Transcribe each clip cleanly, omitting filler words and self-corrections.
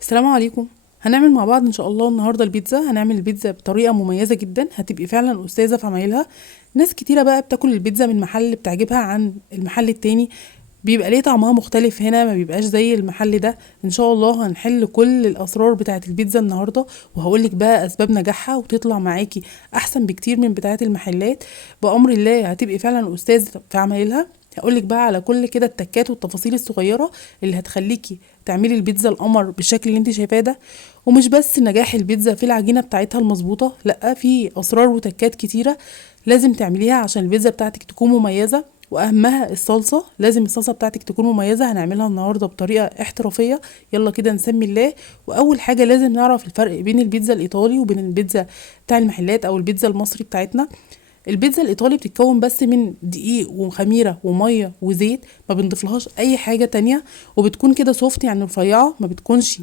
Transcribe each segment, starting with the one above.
السلام عليكم. هنعمل مع بعض ان شاء الله النهارده البيتزا. هنعمل البيتزا بطريقه مميزه جدا، هتبقي فعلا استاذه في عمايلها. ناس كتيره بقى بتاكل البيتزا من محل بتعجبها عن المحل التاني، بيبقى ليه طعمها مختلف هنا، ما بيبقاش زي المحل ده. ان شاء الله هنحل كل الاسرار بتاعه البيتزا النهارده، وهقولك بقى اسباب نجاحها وتطلع معاكي احسن بكتير من بتاعه المحلات. بامر الله هتبقي فعلا استاذ في عمايلها. هقولك بقى على كل كده التكات والتفاصيل الصغيره اللي هتخليكي تعملي البيتزا القمر بالشكل اللي انت شايفاه ده. ومش بس نجاح البيتزا في العجينه بتاعتها المظبوطه، لا، في اسرار وتكات كتيره لازم تعمليها عشان البيتزا بتاعتك تكون مميزه. واهمها الصلصه، لازم الصلصه بتاعتك تكون مميزه، هنعملها النهارده بطريقه احترافيه. يلا كده نسمي الله. واول حاجه لازم نعرف الفرق بين البيتزا الايطالي وبين البيتزا بتاع المحلات او البيتزا المصري بتاعتنا. البيتزا الايطالي بتتكون بس من دقيق وخميره وميه وزيت، ما بنضيفلهاش اي حاجه تانية، وبتكون كده سوفت يعني رفيعه، ما بتكونش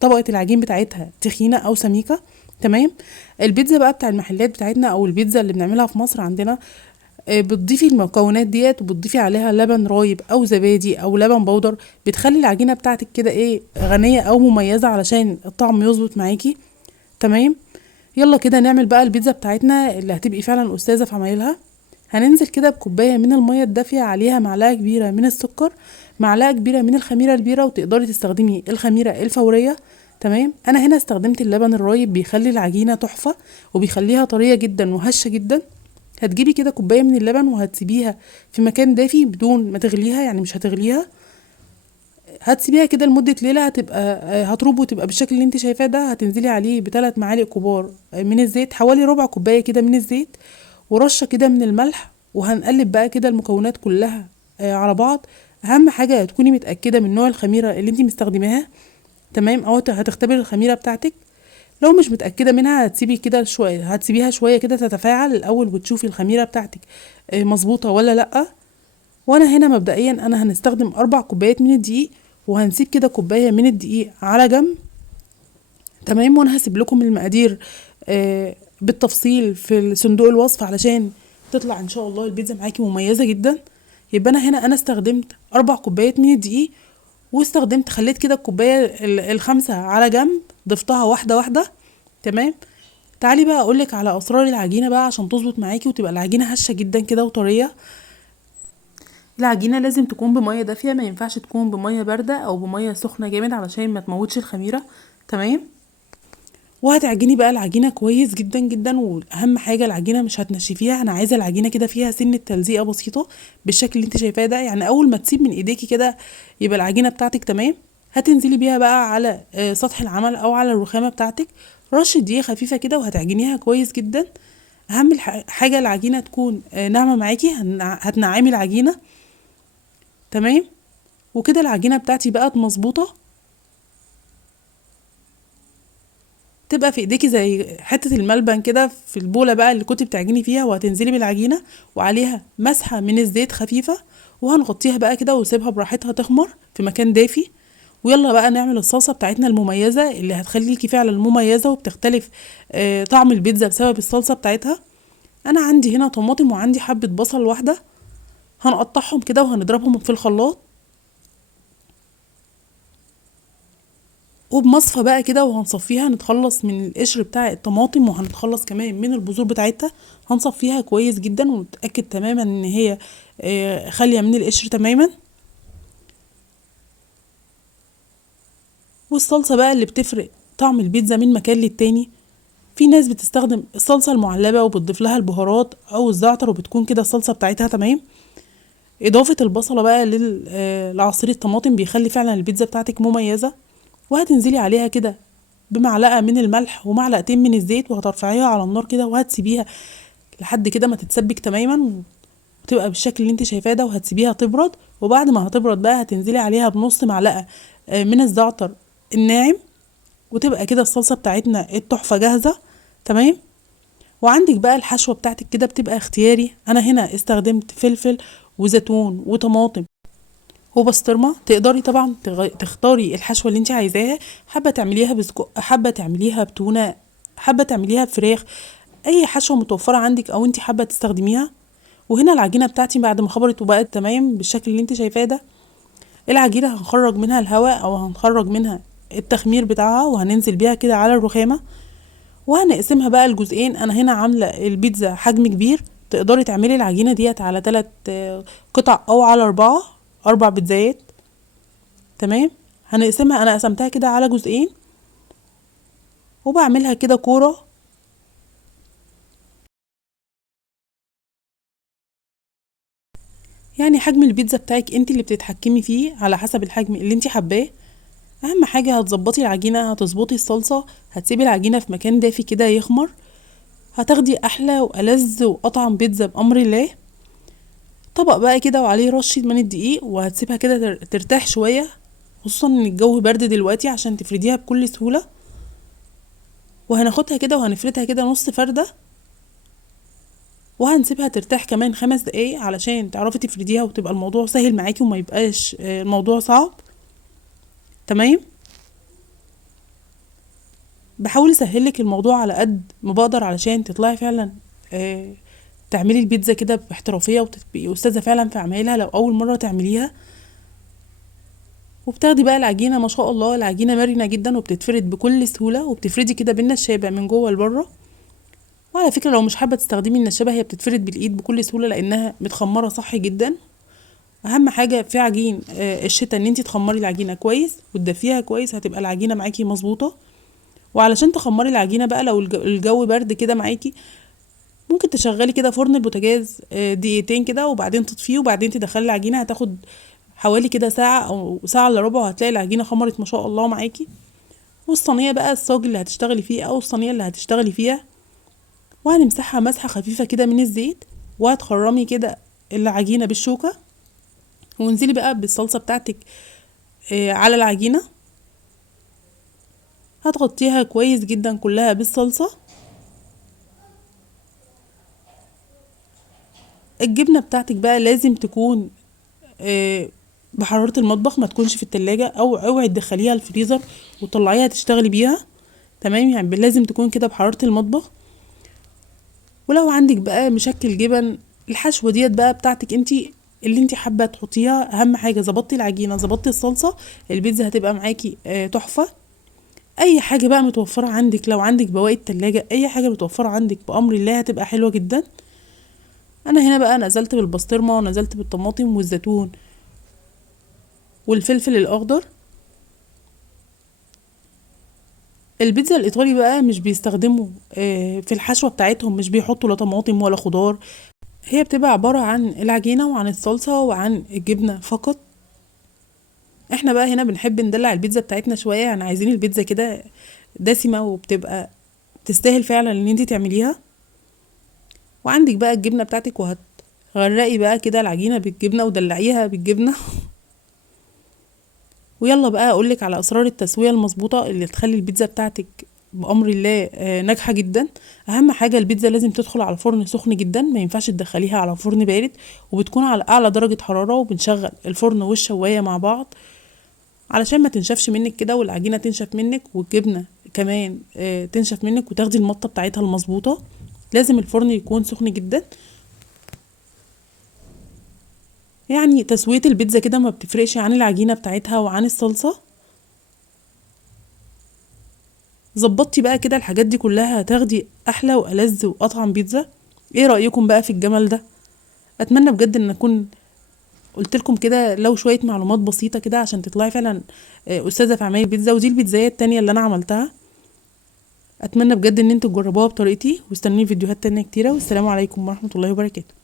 طبقه العجين بتاعتها تخينه او سميكه. تمام. البيتزا بقى بتاع المحلات بتاعتنا او البيتزا اللي بنعملها في مصر عندنا، بتضيفي المكونات ديت وبتضيفي عليها لبن رايب او زبادي او لبن بودر، بتخلي العجينه بتاعتك كده غنيه او مميزه علشان الطعم يظبط معاكي. تمام. يلا كده نعمل بقى البيتزا بتاعتنا اللي هتبقي فعلا استاذه في عمايلها. هننزل كده بكوبايه من الميه الدافيه، عليها معلقه كبيره من السكر، معلقه كبيره من الخميره البيره، وتقدري تستخدمي الخميره الفوريه. تمام. انا هنا استخدمت اللبن الرايب، بيخلي العجينه تحفه وبيخليها طريه جدا وهشه جدا. هتجيبي كده كوبايه من اللبن وهتسيبيها في مكان دافي بدون ما تغليها، يعني مش هتغليها، هتسيبيها كده لمدة ليلة. هتبقى هتروب وتبقى بالشكل اللي انت شايفاه ده. هتنزلي عليه بثلاث معالق كبار من الزيت، حوالي ربع كوباية كده من الزيت، ورشة كده من الملح. وهنقلب بقى كده المكونات كلها على بعض. اهم حاجة تكوني متأكدة من نوع الخميرة اللي انت مستخدماها. تمام. او هتختبري الخميرة بتاعتك. لو مش متأكدة منها هتسيبي كده شوية، هتسيبيها شوية كده تتفاعل الأول وتشوفي الخميرة بتاعتك مظبوطة ولا لأ. وانا هنا مبدئيا انا هنستخدم 4 كوبايات من الدقيق، وهنسيب كده كوبايه من الدقيق على جنب. تمام. وانا هسيب لكم المقادير بالتفصيل في صندوق الوصف علشان تطلع ان شاء الله البيتزا معاكي مميزه جدا. يبقى انا هنا استخدمت 4 كوبايات من الدقيق، واستخدمت خليت كده الكوبايه الخامسه على جنب، ضفتها واحده واحده. تمام. تعالي بقى اقولك على اسرار العجينه بقى عشان تظبط معاكي وتبقى العجينه هشه جدا كده وطريه. العجينة لازم تكون بمية دافية، ما ينفعش تكون بمية باردة او بمية سخنة جامد علشان ما تموتش الخميرة. تمام. وهتعجني بقى العجينة كويس جدا جدا، واهم حاجة العجينة مش هتنشفيها، انا عايزة العجينة كده فيها سنة تلزيقة بسيطة بالشكل اللي انت شايفاه ده. يعني اول ما تسيب من ايديكي كده يبقى العجينة بتاعتك تمام. هتنزلي بيها بقى على سطح العمل او على الرخامة بتاعتك، رشة دقيقة خفيفة كده، وهتعجنيها كويس جدا. اهم حاجة العجينة تكون ناعمة معاكي، هتنعمي العجينة. تمام. وكده العجينة بتاعتي بقت مظبوطة، تبقى في ايديكي زي حتة الملبن كده في البولة بقى اللي كنت بتعجني فيها، وهتنزلي بالعجينة وعليها مسحة من الزيت خفيفة، وهنغطيها بقى كده وسيبها براحتها تخمر في مكان دافي. ويلا بقى نعمل الصلصة بتاعتنا المميزة اللي هتخليكي فعلا مميزة وبتختلف طعم البيتزا بسبب الصلصة بتاعتها. انا عندي هنا طماطم وعندي حبة بصل واحدة، هنقطعهم كده وهنضربهم في الخلاط وبمصفى بقى كده، وهنصفيها، نتخلص من القشر بتاع الطماطم، وهنتخلص كمان من البذور بتاعتها. هنصفيها كويس جدا ونتأكد تماما ان هي خالية من القشر تماما. والصلصة بقى اللي بتفرق طعم البيتزا من مكان للتاني، في ناس بتستخدم الصلصة المعلبة وبتضيف لها البهارات او الزعتر، وبتكون كده الصلصة بتاعتها تمام. اضافة البصلة بقى لعصير الطماطم بيخلي فعلا البيتزا بتاعتك مميزة. وهتنزلي عليها كده بمعلقة من الملح ومعلقتين من الزيت، وهترفعيها على النار كده وهتسيبيها لحد كده ما تتسبك تماما وتبقى بالشكل اللي انت شايفاه ده، وهتسيبيها تبرد. وبعد ما هتبرد بقى هتنزلي عليها بنص معلقة من الزعتر الناعم، وتبقى كده الصلصة بتاعتنا التحفة جاهزة. تمام. وعندك بقى الحشوة بتاعتك كده بتبقى اختياري، انا هنا استخدمت فلفل وزيتون وطماطم وبسطرمه. تقدري طبعا تختاري الحشوه اللي انت عايزاها، حابه تعمليها بسجق، حابه تعمليها بتونه، حابه تعمليها بفراخ، اي حشوه متوفره عندك او انت حابه تستخدميها. وهنا العجينه بتاعتي بعد ما خبرت وبقت تمام بالشكل اللي انت شايفاه ده، العجينه هنخرج منها الهواء او هنخرج منها التخمير بتاعها وهننزل بيها كده على الرخامة، وهنقسمها بقى لجزئين. انا هنا عاملة البيتزا حجم كبير، تقدري تعملي العجينة ديت على 3 قطع او على 4 بيتزايات. تمام. هنقسمها، انا قسمتها كده على جزئين وبعملها كده كورة. يعني حجم البيتزا بتاعك انت اللي بتتحكمي فيه على حسب الحجم اللي انت حباه. اهم حاجة هتظبطي العجينة، هتظبطي الصلصة، هتسيبي العجينة في مكان دافي كده يخمر، هتاخدي احلى والذ واطعم بيتزا بامر الله. طبق بقى كده وعليه رشة من الدقيق، وهتسيبها كده ترتاح شوية، خصوصا ان الجو برد دلوقتي، عشان تفرديها بكل سهولة. وهناخدها كده وهنفردها كده نص فردة، وهنسيبها ترتاح كمان 5 دقايق علشان تعرفي تفرديها وتبقى الموضوع سهل معاكي وما يبقاش الموضوع صعب. تمام. بحاول اسهلك الموضوع على قد ما بقدر علشان تطلعي فعلا تعملي البيتزا كده باحترافية وتبقي استاذة فعلا في عمايلها لو اول مرة تعمليها. وبتاخدي بقى العجينة، ما شاء الله العجينة مرنة جدا وبتتفرد بكل سهولة، وبتفردي كده بالنشابة من جوه لبره. وعلى فكرة لو مش حابة تستخدمي النشابة، هي بتتفرد بالايد بكل سهولة لانها متخمرة صح جدا. اهم حاجة في عجين الشتا ان انتي تخمري العجينة كويس وتدفيها كويس، هتبقى العجينة معاكي مظبوطة. وعلشان تخمري العجينة بقى لو الجو برد كده معاكي، ممكن تشغلي كده فرن البوتاجاز دقيقتين كده وبعدين تطفيه وبعدين تدخلي العجينة. هتاخد حوالي كده ساعة او ساعة الا ربع، وهتلاقي العجينة خمرت ما شاء الله معاكي. والصينية بقى، الصاج اللي هتشتغلي فيه او الصينية اللي هتشتغلي فيها، وهنمسحها مسحة خفيفة كده من الزيت، وهتخرمي كده العجينة بالشوكة، وانزلي بقى بالصلصة بتاعتك على العجينة. هتغطيها كويس جدا كلها بالصلصة. الجبنة بتاعتك بقى لازم تكون بحرارة المطبخ، ما تكونش في التلاجة، او اوعي تدخليها الفريزر وطلعيها تشتغلي بيها. تمام. يعني لازم تكون كده بحرارة المطبخ. ولو عندك بقى مشكل جبن، الحشوة ديت بقى بتاعتك انتي اللي انتي حابة تحطيها. اهم حاجة ظبطتي العجينة، ظبطتي الصلصة، البيتزا هتبقى معاكي تحفة. اي حاجة بقى متوفرة عندك، لو عندك بواقي التلاجة، اي حاجة متوفرة عندك بأمر الله هتبقى حلوة جدا. انا هنا بقى نزلت بالبسطرمة ونزلت بالطماطم والزيتون والفلفل الاخضر. البيتزا الايطالي بقى مش بيستخدموا في الحشوة بتاعتهم، مش بيحطوا لا طماطم ولا خضار. هي بتبقى عبارة عن العجينة وعن الصلصة وعن الجبنة فقط. احنا بقى هنا بنحب ندلع البيتزا بتاعتنا شوية، يعني عايزين البيتزا كده دسمة وبتبقى تستاهل فعلا ان انتي تعمليها. وعندك بقى الجبنة بتاعتك، وهتغرقي بقى كده العجينة بالجبنة ودلعيها بالجبنة. ويلا بقى اقولك على اسرار التسوية المظبوطة اللي تخلي البيتزا بتاعتك بأمر الله ناجحة جدا. اهم حاجة البيتزا لازم تدخل على فرن سخن جدا، ما ينفعش تدخليها على فرن بارد، وبتكون على اعلى درجة حرارة، وبنشغل الفرن والشواية مع بعض علشان ما تنشفش منك كده، والعجينة تنشف منك، والجبنة كمان تنشف منك، وتاخدي المطة بتاعتها المظبوطة. لازم الفرن يكون سخن جدا. يعني تسوية البيتزا كده ما بتفرقش عن العجينة بتاعتها وعن الصلصة. ظبطتي بقى كده الحاجات دي كلها، هتاخدي احلى والذ واطعم بيتزا. ايه رأيكم بقى في الجمال ده؟ اتمنى بجد ان اكون قلت لكم كده لو شوية معلومات بسيطة كده عشان تطلعي فعلا استاذة في عمايل البيتزا. ودي البيتزاية التانية اللي انا عملتها. اتمنى بجد ان انتوا تجربوها بطريقتي، واستنوني فيديوهات تانية كتيرة، والسلام عليكم ورحمة الله وبركاته.